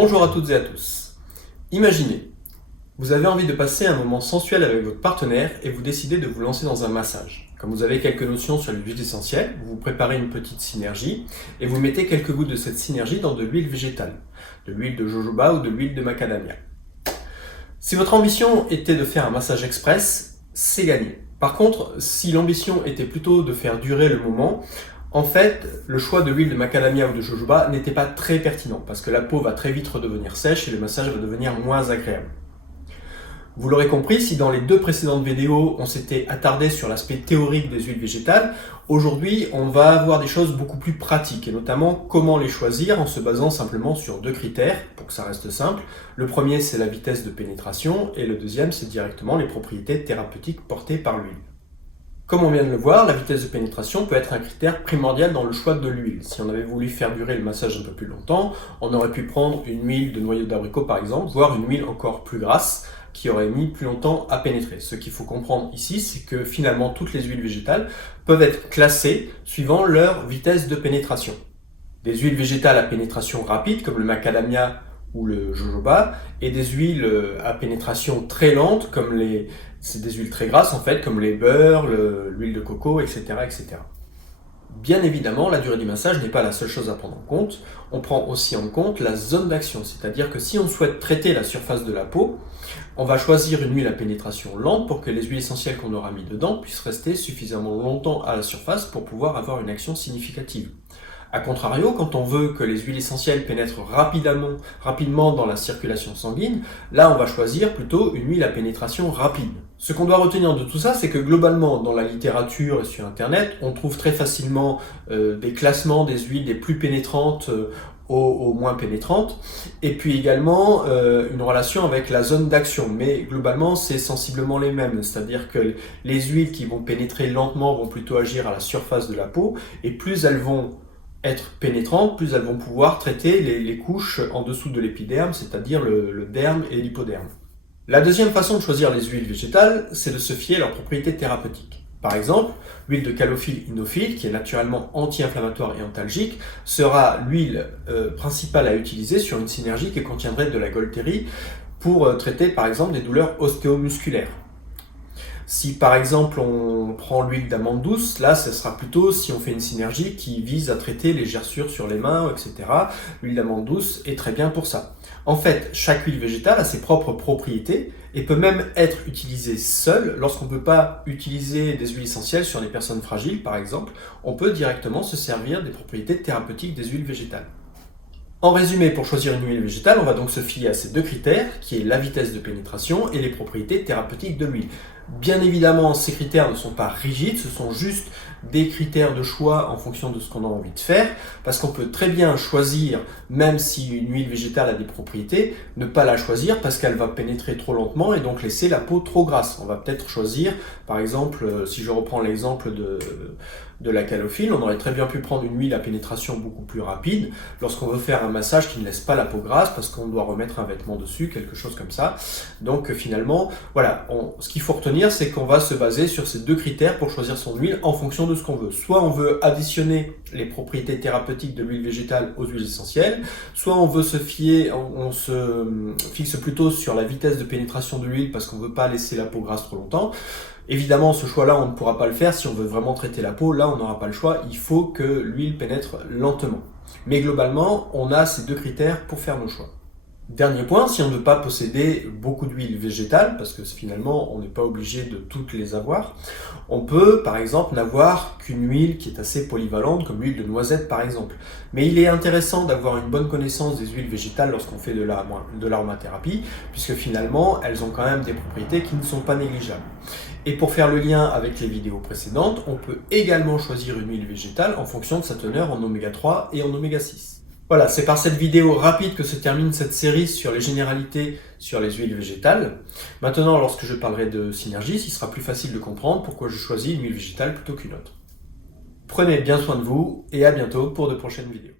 Bonjour à toutes et à tous. Imaginez, vous avez envie de passer un moment sensuel avec votre partenaire et vous décidez de vous lancer dans un massage. Comme vous avez quelques notions sur les huiles essentielles, vous préparez une petite synergie et vous mettez quelques gouttes de cette synergie dans de l'huile végétale, de l'huile de jojoba ou de l'huile de macadamia. Si votre ambition était de faire un massage express, c'est gagné. Par contre, si l'ambition était plutôt de faire durer le moment, en fait, le choix de l'huile de macadamia ou de jojoba n'était pas très pertinent parce que la peau va très vite redevenir sèche et le massage va devenir moins agréable. Vous l'aurez compris, si dans les deux précédentes vidéos, on s'était attardé sur l'aspect théorique des huiles végétales, aujourd'hui, on va avoir des choses beaucoup plus pratiques, et notamment comment les choisir en se basant simplement sur deux critères, pour que ça reste simple. Le premier, c'est la vitesse de pénétration, et le deuxième, c'est directement les propriétés thérapeutiques portées par l'huile. Comme on vient de le voir, la vitesse de pénétration peut être un critère primordial dans le choix de l'huile. Si on avait voulu faire durer le massage un peu plus longtemps, on aurait pu prendre une huile de noyau d'abricot par exemple, voire une huile encore plus grasse, qui aurait mis plus longtemps à pénétrer. Ce qu'il faut comprendre ici, c'est que finalement toutes les huiles végétales peuvent être classées suivant leur vitesse de pénétration. Des huiles végétales à pénétration rapide, comme le macadamia ou le jojoba, et des huiles à pénétration très lente, c'est des huiles très grasses en fait, comme les beurres, l'huile de coco, etc., etc. Bien évidemment, la durée du massage n'est pas la seule chose à prendre en compte. On prend aussi en compte la zone d'action, c'est-à-dire que si on souhaite traiter la surface de la peau, on va choisir une huile à pénétration lente pour que les huiles essentielles qu'on aura mis dedans puissent rester suffisamment longtemps à la surface pour pouvoir avoir une action significative. A contrario, quand on veut que les huiles essentielles pénètrent rapidement dans la circulation sanguine, là on va choisir plutôt une huile à pénétration rapide. Ce qu'on doit retenir de tout ça, c'est que globalement, dans la littérature et sur Internet, on trouve très facilement des classements des huiles les plus pénétrantes aux moins pénétrantes, et puis également une relation avec la zone d'action, mais globalement c'est sensiblement les mêmes, c'est-à-dire que les huiles qui vont pénétrer lentement vont plutôt agir à la surface de la peau, et plus elles vont être pénétrantes, plus elles vont pouvoir traiter les couches en dessous de l'épiderme, c'est-à-dire le derme et l'hypoderme. La deuxième façon de choisir les huiles végétales, c'est de se fier à leurs propriétés thérapeutiques. Par exemple, l'huile de calophylle inophile, qui est naturellement anti-inflammatoire et antalgique, sera l'huile principale à utiliser sur une synergie qui contiendrait de la Golterie pour traiter par exemple des douleurs ostéomusculaires. Si par exemple on prend l'huile d'amande douce, là ce sera plutôt si on fait une synergie qui vise à traiter les gerçures sur les mains, etc. L'huile d'amande douce est très bien pour ça. En fait, chaque huile végétale a ses propres propriétés et peut même être utilisée seule lorsqu'on ne peut pas utiliser des huiles essentielles sur des personnes fragiles par exemple. On peut directement se servir des propriétés thérapeutiques des huiles végétales. En résumé, pour choisir une huile végétale, on va donc se fier à ces deux critères, qui est la vitesse de pénétration et les propriétés thérapeutiques de l'huile. Bien évidemment, ces critères ne sont pas rigides, ce sont juste des critères de choix en fonction de ce qu'on a envie de faire, parce qu'on peut très bien choisir, même si une huile végétale a des propriétés, ne pas la choisir parce qu'elle va pénétrer trop lentement et donc laisser la peau trop grasse. On va peut-être choisir, par exemple, si je reprends l'exemple de la calophylle, on aurait très bien pu prendre une huile à pénétration beaucoup plus rapide lorsqu'on veut faire un massage qui ne laisse pas la peau grasse parce qu'on doit remettre un vêtement dessus, quelque chose comme ça. Donc finalement, voilà, ce qu'il faut retenir, c'est qu'on va se baser sur ces deux critères pour choisir son huile en fonction de ce qu'on veut. Soit on veut additionner les propriétés thérapeutiques de l'huile végétale aux huiles essentielles, soit on veut on se fixe plutôt sur la vitesse de pénétration de l'huile parce qu'on ne veut pas laisser la peau grasse trop longtemps. Évidemment, ce choix-là, on ne pourra pas le faire si on veut vraiment traiter la peau. Là, on n'aura pas le choix. Il faut que l'huile pénètre lentement. Mais globalement, on a ces deux critères pour faire nos choix. Dernier point, si on ne veut pas posséder beaucoup d'huiles végétales, parce que finalement on n'est pas obligé de toutes les avoir, on peut par exemple n'avoir qu'une huile qui est assez polyvalente, comme l'huile de noisette par exemple. Mais il est intéressant d'avoir une bonne connaissance des huiles végétales lorsqu'on fait de l'aromathérapie, puisque finalement elles ont quand même des propriétés qui ne sont pas négligeables. Et pour faire le lien avec les vidéos précédentes, on peut également choisir une huile végétale en fonction de sa teneur en oméga 3 et en oméga 6. Voilà, c'est par cette vidéo rapide que se termine cette série sur les généralités sur les huiles végétales. Maintenant, lorsque je parlerai de synergie, il sera plus facile de comprendre pourquoi je choisis une huile végétale plutôt qu'une autre. Prenez bien soin de vous et à bientôt pour de prochaines vidéos.